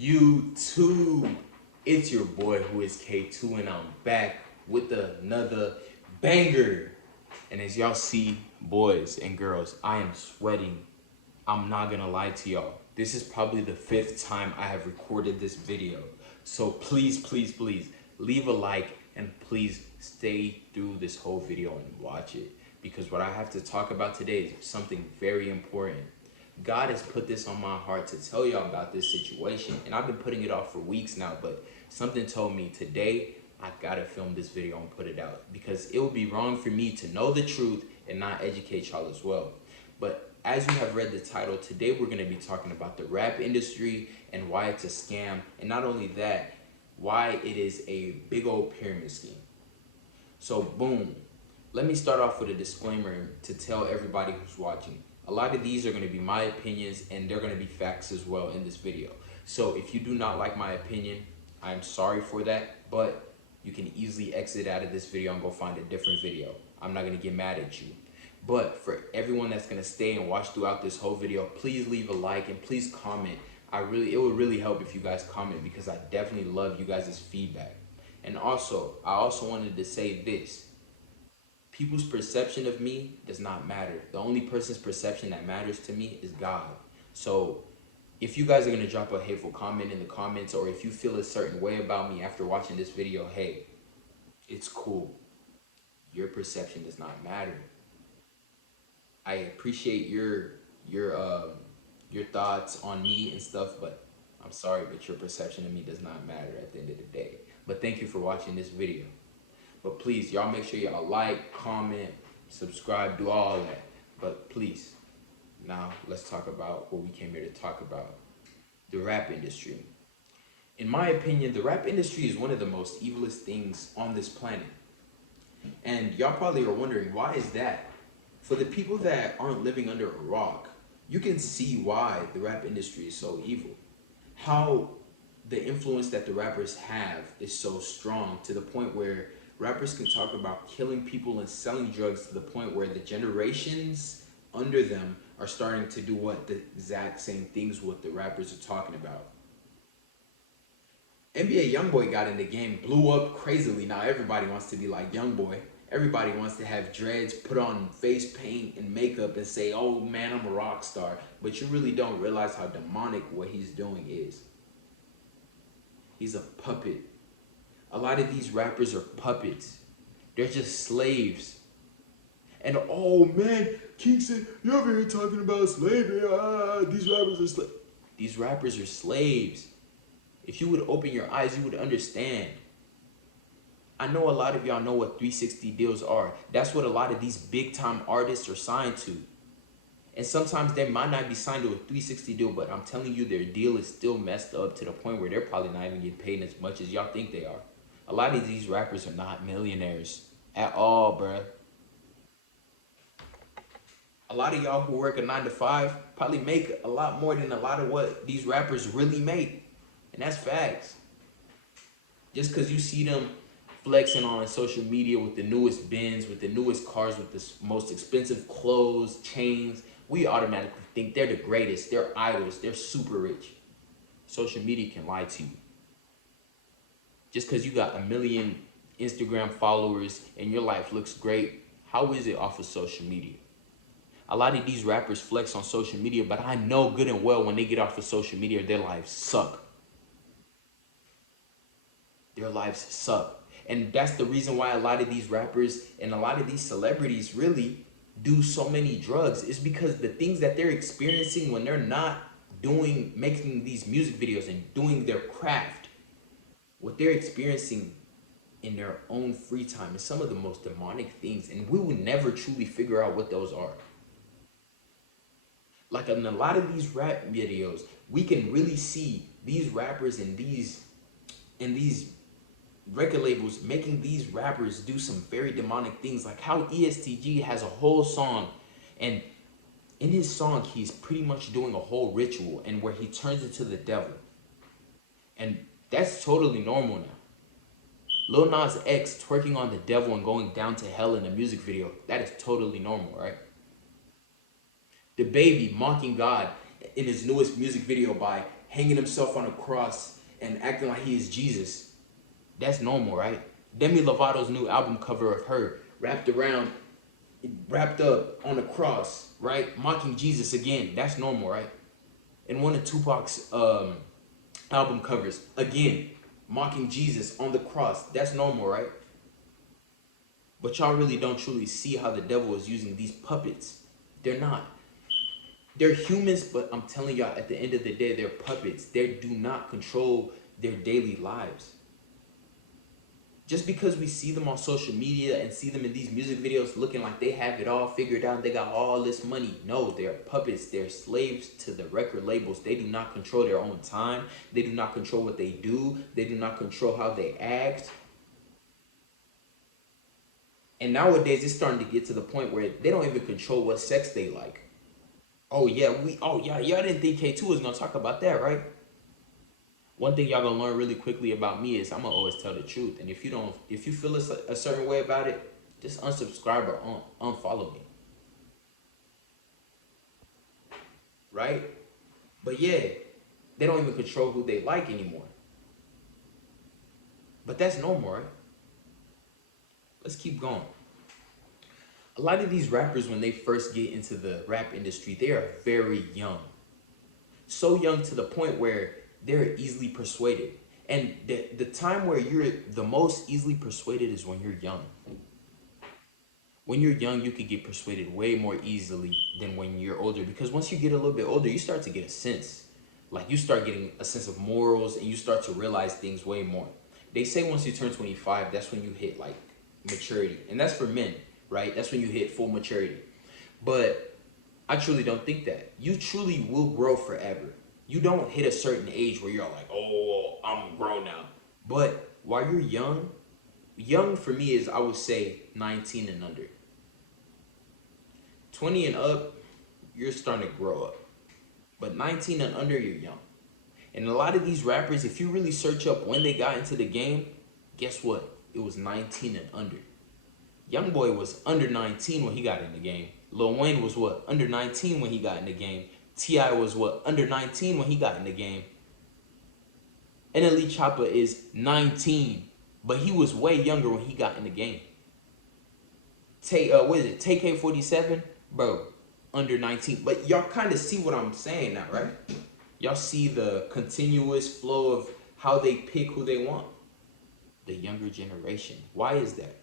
YouTube. It's your boy who is K2 and I'm back with another banger. And as y'all see, boys and girls, I am sweating. I'm not gonna lie to y'all. This is probably the 5th time I have recorded this video. So please, please, please leave a like and please stay through this whole video and watch it. Because what I have to talk about today is something very important. God has put this on my heart to tell y'all about this situation, and I've been putting it off for weeks now, but something told me today I gotta film this video and put it out because it would be wrong for me to know the truth and not educate y'all as well. But as you have read the title, today we're gonna be talking about the rap industry and why it's a scam, and not only that, why it is a big old pyramid scheme. So boom, let me start off with a disclaimer to tell everybody who's watching. A lot of these are going to be my opinions and they're going to be facts as well in this video. So if you do not like my opinion, I'm sorry for that, but you can easily exit out of this video and go find a different video. I'm not going to get mad at you. But for everyone that's going to stay and watch throughout this whole video, please leave a like and please comment. It would really help if you guys comment because I definitely love you guys' feedback. And also, I also wanted to say this. People's perception of me does not matter. The only person's perception that matters to me is God. So if you guys are going to drop a hateful comment in the comments, or if you feel a certain way about me after watching this video, hey, it's cool. Your perception does not matter. I appreciate your thoughts on me and stuff, but I'm sorry, but your perception of me does not matter at the end of the day. But thank you for watching this video. But please, y'all make sure y'all like, comment, subscribe, do all that. But please, now let's talk about what we came here to talk about. The rap industry. In my opinion, the rap industry is one of the most evilest things on this planet. And y'all probably are wondering, why is that? For the people that aren't living under a rock, you can see why the rap industry is so evil. How the influence that the rappers have is so strong to the point where rappers can talk about killing people and selling drugs to the point where the generations under them are starting to do what the exact same things what the rappers are talking about. NBA YoungBoy got in the game, blew up crazily. Now everybody wants to be like YoungBoy. Everybody wants to have dreads, put on face paint and makeup and say, oh man, I'm a rock star. But you really don't realize how demonic what he's doing is. He's a puppet. A lot of these rappers are puppets. They're just slaves. And oh man, King said, you're over here talking about slavery. These rappers are slaves. These rappers are slaves. If you would open your eyes, you would understand. I know a lot of y'all know what 360 deals are. That's what a lot of these big time artists are signed to. And sometimes they might not be signed to a 360 deal, but I'm telling you, their deal is still messed up to the point where they're probably not even getting paid as much as y'all think they are. A lot of these rappers are not millionaires at all, bruh. A lot of y'all who work a 9 to 5 probably make a lot more than a lot of what these rappers really make. And that's facts. Just because you see them flexing on social media with the newest Benz, with the newest cars, with the most expensive clothes, chains, we automatically think they're the greatest, they're idols, they're super rich. Social media can lie to you. Just because you got 1 million Instagram followers and your life looks great, how is it off of social media? A lot of these rappers flex on social media, but I know good and well when they get off of social media, their lives suck. Their lives suck. And that's the reason why a lot of these rappers and a lot of these celebrities really do so many drugs, is because the things that they're experiencing when they're not making these music videos and doing their craft, what they're experiencing in their own free time is some of the most demonic things, and we will never truly figure out what those are. Like in a lot of these rap videos, we can really see these rappers and these record labels making these rappers do some very demonic things, like how ESTG has a whole song, and in his song he's pretty much doing a whole ritual and where he turns into the devil, and that's totally normal now. Lil Nas X twerking on the devil and going down to hell in a music video, that is totally normal, right? The Baby mocking God in his newest music video by hanging himself on a cross and acting like he is Jesus. That's normal, right? Demi Lovato's new album cover of her wrapped up on a cross, right? Mocking Jesus again. That's normal, right? And one of Tupac's album covers, again, mocking Jesus on the cross. That's normal, right? But y'all really don't truly see how the devil is using these puppets. They're not. They're humans, but I'm telling y'all, at the end of the day, they're puppets. They do not control their daily lives. Just because we see them on social media and see them in these music videos looking like they have it all figured out, they got all this money. No, they're puppets. They're slaves to the record labels. They do not control their own time. They do not control what they do. They do not control how they act. And nowadays, it's starting to get to the point where they don't even control what sex they like. Y'all didn't think K2 was gonna talk about that, right? One thing y'all gonna learn really quickly about me is I'm gonna always tell the truth. And if you feel a certain way about it, just unsubscribe or unfollow me. Right? But yeah, they don't even control who they like anymore. But that's normal, right? Let's keep going. A lot of these rappers, when they first get into the rap industry, they are very young. So young to the point where they're easily persuaded. And the time where you're the most easily persuaded is when you're young. When you're young, you could get persuaded way more easily than when you're older. Because once you get a little bit older, you start to get a sense. Like you start getting a sense of morals and you start to realize things way more. They say once you turn 25, that's when you hit like maturity. And that's for men, right? That's when you hit full maturity. But I truly don't think that. You truly will grow forever. You don't hit a certain age where you're like, oh, I'm grown now. But while you're young for me is, I would say, 19 and under. 20 and up, you're starting to grow up. But 19 and under, you're young. And a lot of these rappers, if you really search up when they got into the game, guess what? It was 19 and under. Youngboy was under 19 when he got in the game. Lil Wayne was what? Under 19 when he got in the game. T.I. was what? Under 19 when he got in the game. NLE Choppa is 19, but he was way younger when he got in the game. TK47, bro, under 19. But y'all kind of see what I'm saying now, right? Y'all see the continuous flow of how they pick who they want. The younger generation. Why is that?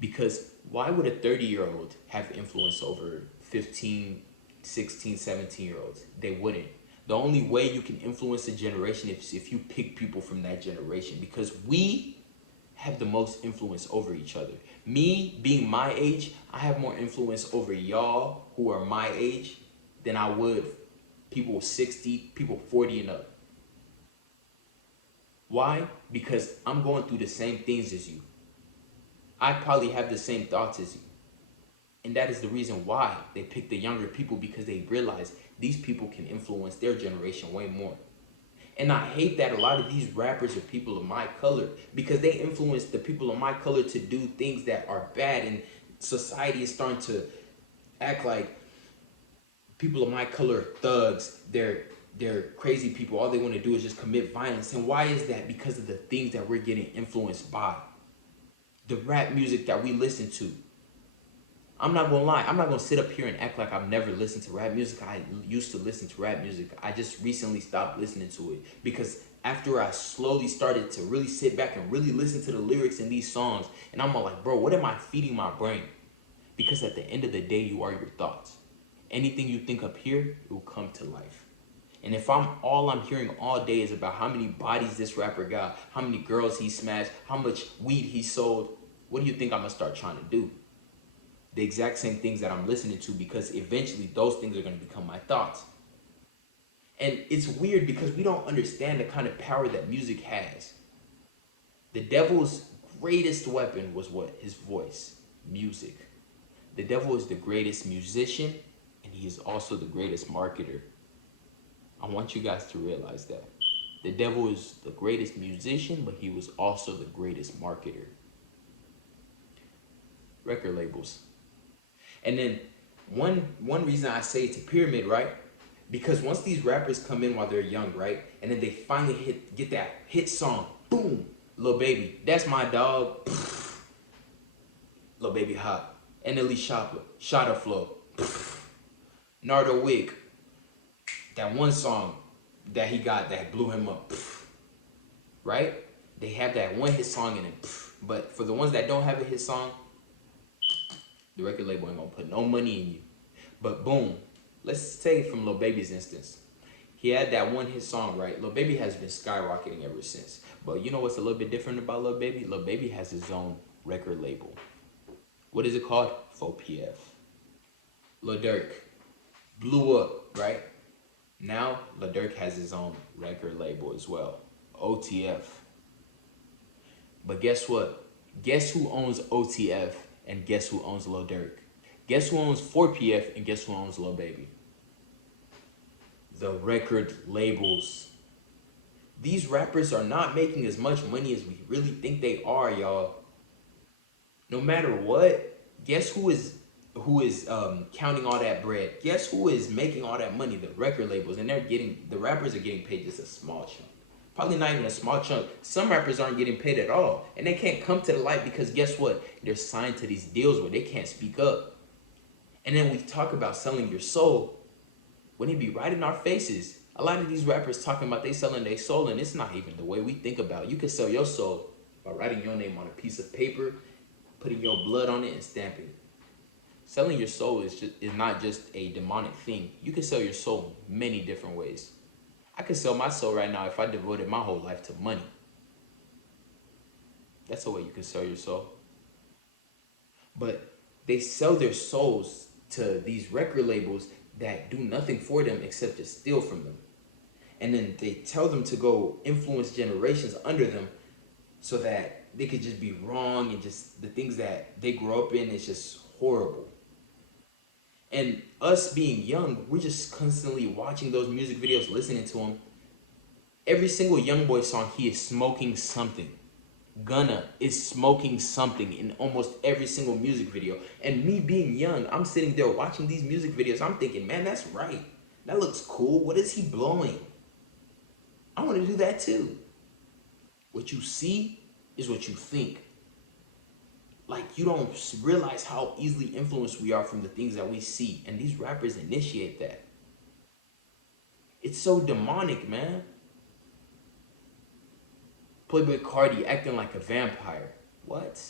Because why would a 30-year-old have influence over 15, 16, 17-year-olds? They wouldn't. The only way you can influence a generation is if you pick people from that generation, because we have the most influence over each other. Me being my age, I have more influence over y'all who are my age than I would people 60, people 40 and up. Why? Because I'm going through the same things as you. I probably have the same thoughts as you. And that is the reason why they pick the younger people, because they realize these people can influence their generation way more. And I hate that a lot of these rappers are people of my color, because they influence the people of my color to do things that are bad, and society is starting to act like people of my color are thugs. They're crazy people. All they want to do is just commit violence. And why is that? Because of the things that we're getting influenced by. The rap music that we listen to. I'm not gonna lie, I'm not gonna sit up here and act like I've never listened to rap music. I used to listen to rap music. I just recently stopped listening to it, because after I slowly started to really sit back and really listen to the lyrics in these songs, and I'm like, bro, what am I feeding my brain? Because at the end of the day, you are your thoughts. Anything you think up here, it will come to life. And if all I'm hearing all day is about how many bodies this rapper got, how many girls he smashed, how much weed he sold, what do you think I'm gonna start trying to do? The exact same things that I'm listening to, because eventually those things are gonna become my thoughts. And it's weird because we don't understand the kind of power that music has. The devil's greatest weapon was what? His voice, music. The devil is the greatest musician, and he is also the greatest marketer. I want you guys to realize that. The devil is the greatest musician, but he was also the greatest marketer. Record labels. And then one reason I say it's a pyramid, right? Because once these rappers come in while they're young, right, and then they finally get that hit song, boom, Lil Baby, that's my dog. Lil Baby Hot, NLE Chopper, Shotta Flow, Nardo Wick, that one song that he got that blew him up, right? They have that one hit song in it, but for the ones that don't have a hit song, the record label ain't gonna put no money in you. But boom, let's take it from Lil Baby's instance. He had that one hit song, right? Lil Baby has been skyrocketing ever since. But you know what's a little bit different about Lil Baby? Lil Baby has his own record label. What is it called? 4PF. Lil Durk blew up, right? Now Lil Durk has his own record label as well, OTF. But guess what? Guess who owns OTF and guess who owns Lil Durk? Guess who owns 4PF and guess who owns Lil Baby? The record labels. These rappers are not making as much money as we really think they are, y'all. No matter what, guess who is counting all that bread? Guess who is making all that money? The record labels, and the rappers are getting paid just a small chunk. Probably not even a small chunk. Some rappers aren't getting paid at all, and they can't come to the light because guess what? They're signed to these deals where they can't speak up. And then we talk about selling your soul. Wouldn't it be right in our faces? A lot of these rappers talking about they selling their soul, and it's not even the way we think about it. You can sell your soul by writing your name on a piece of paper, putting your blood on it, and stamping it. Selling your soul is not just a demonic thing. You can sell your soul many different ways. I could sell my soul right now if I devoted my whole life to money. That's the way you can sell your soul. But they sell their souls to these record labels that do nothing for them except to steal from them. And then they tell them to go influence generations under them so that they could just be wrong, and just the things that they grow up in is just horrible. And us being young, we're just constantly watching those music videos, listening to them. Every single YoungBoy song, he is smoking something. Gunna is smoking something in almost every single music video. And me being young, I'm sitting there watching these music videos. I'm thinking, man, that's right. That looks cool. What is he blowing? I want to do that too. What you see is what you think. Like, you don't realize how easily influenced we are from the things that we see. And these rappers initiate that. It's so demonic, man. Playboi Carti acting like a vampire. What?